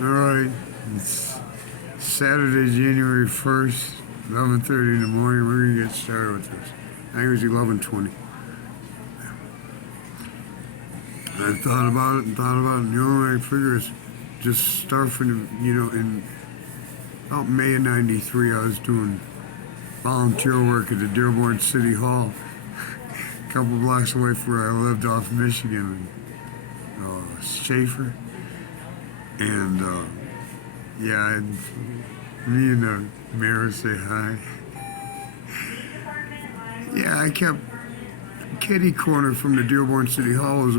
All right, it's Saturday, January 1st, 11:30 in the morning. We're going to get started with this. I think it was 11:20. I thought about it and thought about it, and the only way I figure is just start from, in about May of 93, I was doing volunteer work at the Dearborn City Hall, a couple blocks away from where I lived off Michigan, Schaefer. And, me and the mayor say hi. Yeah, I kept kitty corner from the Dearborn City Hall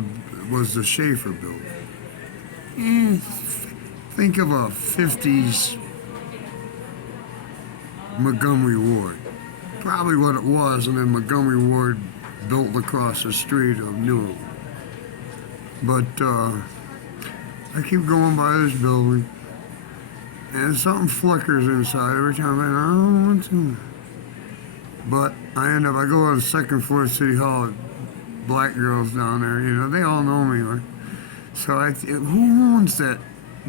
was the Schaefer building. Think of a 50s Montgomery Ward. Probably what it was, and then Montgomery Ward built across the street of Newell. But I keep going by this building, and something flickers inside every time, and I don't want to. But I go to the second floor of City Hall, black girls down there, they all know me. Right? So who owns that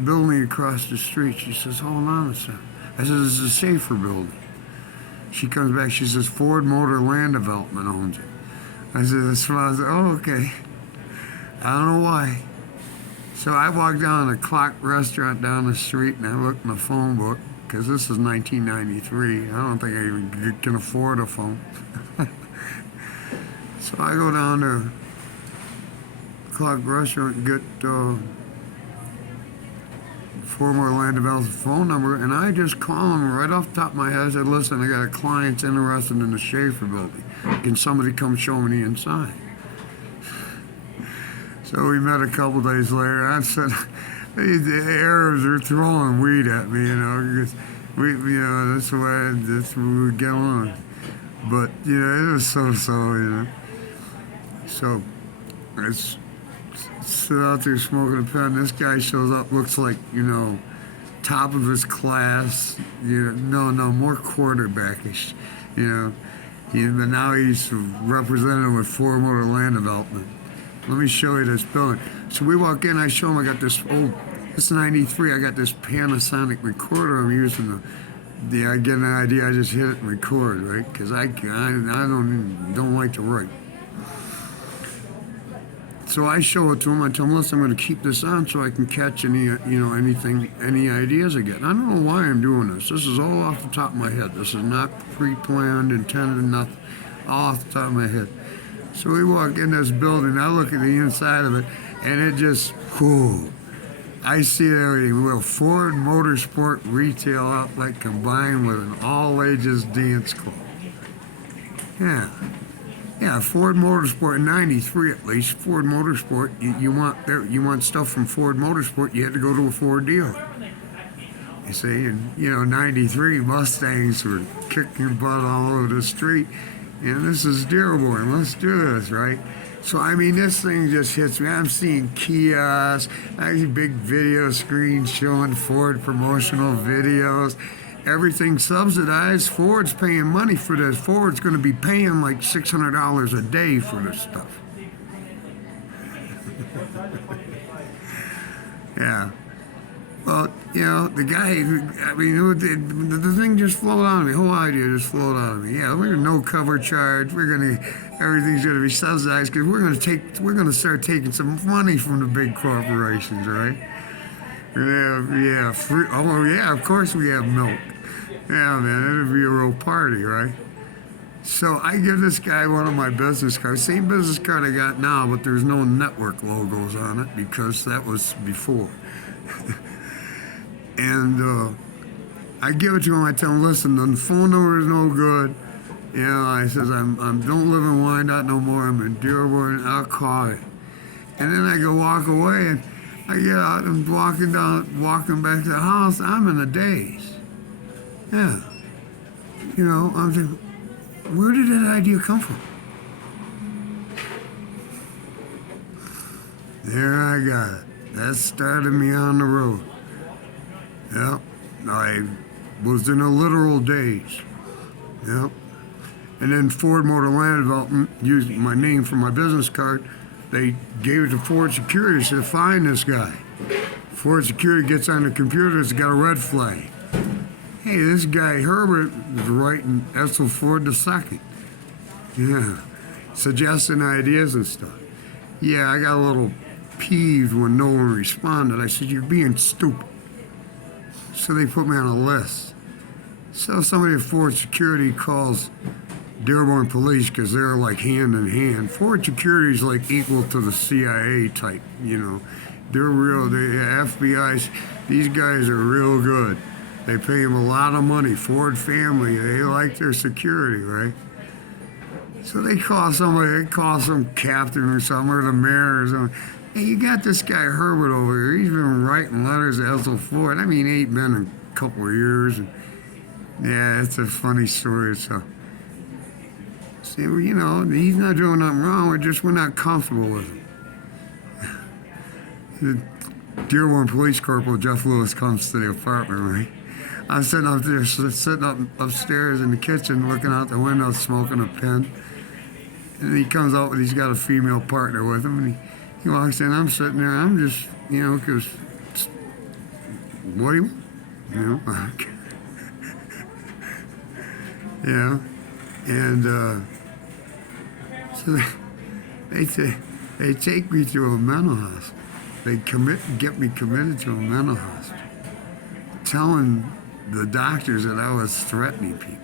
building across the street? She says, hold on a second. I said, it's the Schaefer building. She comes back, she says, Ford Motor Land Development owns it. I said, oh, okay. I don't know why. So I walked down to the Clock Restaurant down the street and I looked in the phone book, because this is 1993. I don't think I even can afford a phone. So I go down to Clock Restaurant and get Ford Motor Land Development phone number, and I just call him right off the top of my head. I said, listen, I got a client interested in the Schaefer building. Can somebody come show me the inside? So we met a couple days later. I said, the Arabs are throwing weed at me, because that's the way we would get on. But, it was so. So I sit out there smoking a pen. This guy shows up, looks like, top of his class. More quarterbackish, but now he's represented with Ford Motor Land Development. Let me show you this building. So we walk in, I show him, I got this it's 93, I got this Panasonic recorder I'm using. I get an idea, I just hit it and record, right? Because I don't like to write. So I show it to him, I tell him, listen, I'm going to keep this on so I can catch any ideas I get. I don't know why I'm doing this. This is all off the top of my head. This is not pre-planned, intended, nothing. All off the top of my head. So we walk in this building, I look at the inside of it, and it just, I see everything. Well, Ford Motorsport Retail Outlet combined with an all-ages dance club. Yeah, Ford Motorsport in 93 at least. Ford Motorsport, you want stuff from Ford Motorsport, you had to go to a Ford dealer. You see, and 93 Mustangs were kicking butt all over the street. This is Dearborn, let's do this, right? So, this thing just hits me. I'm seeing kiosks, I see big video screens showing Ford promotional videos. Everything subsidized. Ford's paying money for this. Ford's going to be paying like $600 a day for this stuff. Yeah. Well, the guy, the thing just flowed out of me. The whole idea just flowed out of me. Yeah, we're going to no cover charge. Everything's going to be subsidized because we're going to start taking some money from the big corporations, right? Free. Oh, yeah, of course we have milk. Yeah, man, it'll be a real party, right? So I give this guy one of my business cards. Same business card I got now, but there's no network logos on it because that was before. And I give it to him. I tell him, listen, the phone number is no good. I says, I don't live in Wyandotte no more. I'm in Dearborn. I'll call it. And then I go walk away, and I get out and walking back to the house. I'm in a daze. Yeah. I'm thinking, where did that idea come from? There I got it. That started me on the road. Yep. I was in a literal daze. Yep. And then Ford Motor Land Development used my name for my business card. They gave it to Ford Security to find this guy. Ford security gets on the computer, it's got a red flag. Hey, this guy Herbert is writing Edsel Ford II. Yeah, suggesting ideas and stuff. Yeah, I got a little peeved when no one responded. I said, you're being stupid. So they put me on a list. So somebody at Ford Security calls Dearborn Police because they're like hand in hand. Ford Security is like equal to the CIA type, you know. They're real, the FBI's, these guys are real good. They pay them a lot of money. Ford family, they like their security, right? So they call somebody, they call some captain or something, or the mayor or something. Hey, you got this guy Herbert over here. He's been writing letters to Edsel Ford. I mean, ain't been a couple of years. And yeah, it's a funny story. So, see, well, you know, he's not doing nothing wrong. We're not comfortable with him. The Dearborn Police Corporal Jeff Lewis comes to the apartment, right? I'm sitting up there, sitting up upstairs in the kitchen, looking out the window, smoking a pen. And he comes out, he's got a female partner with him, and he walks in. I'm sitting there, I'm just, you know, because, what do you, you know, yeah, and so they take me to a mental hospital. They get me committed to a mental hospital, telling the doctors that I was threatening people.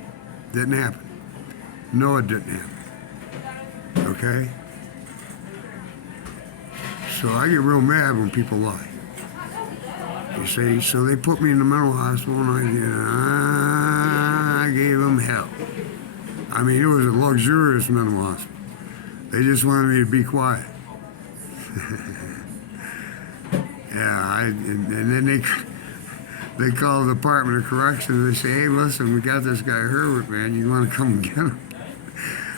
Didn't happen. No, it didn't happen. Okay? So I get real mad when people lie. You see, so they put me in the mental hospital and I gave them hell. I mean, it was a luxurious mental hospital. They just wanted me to be quiet. Yeah, and then they call the Department of Corrections. They say, hey, listen, we got this guy Herbert, man. You want to come and get him?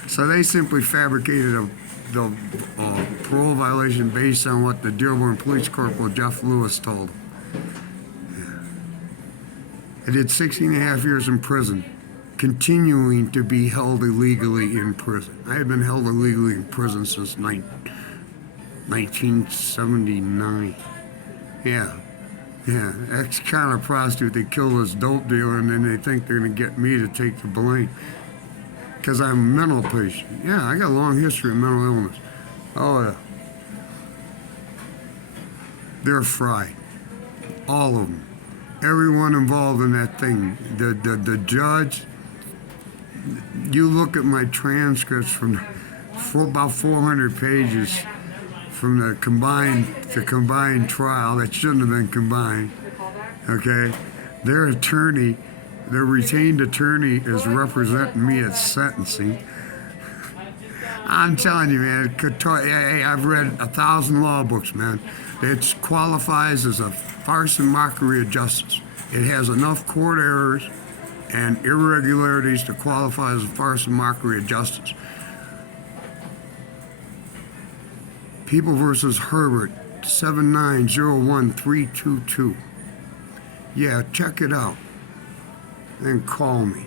So they simply fabricated the parole violation based on what the Dearborn Police Corporal Jeff Lewis told them. Yeah. I did 16 and a half years in prison, continuing to be held illegally in prison. I had been held illegally in prison since 1979. Yeah. Yeah, ex-con prostitute, they killed this dope dealer, and then they think they're going to get me to take the blame. Because I'm a mental patient. Yeah, I got a long history of mental illness. Oh, yeah. They're fried. All of them. Everyone involved in that thing. The judge, you look at my transcripts from about 400 pages from the combined trial that shouldn't have been combined, okay? Their attorney, their retained attorney is representing me at sentencing. I'm telling you, man, hey, I've read 1,000 law books, man. It qualifies as a farce and mockery of justice. It has enough court errors and irregularities to qualify as a farce and mockery of justice. People versus Herbert, 7901322. Yeah, check it out. And call me.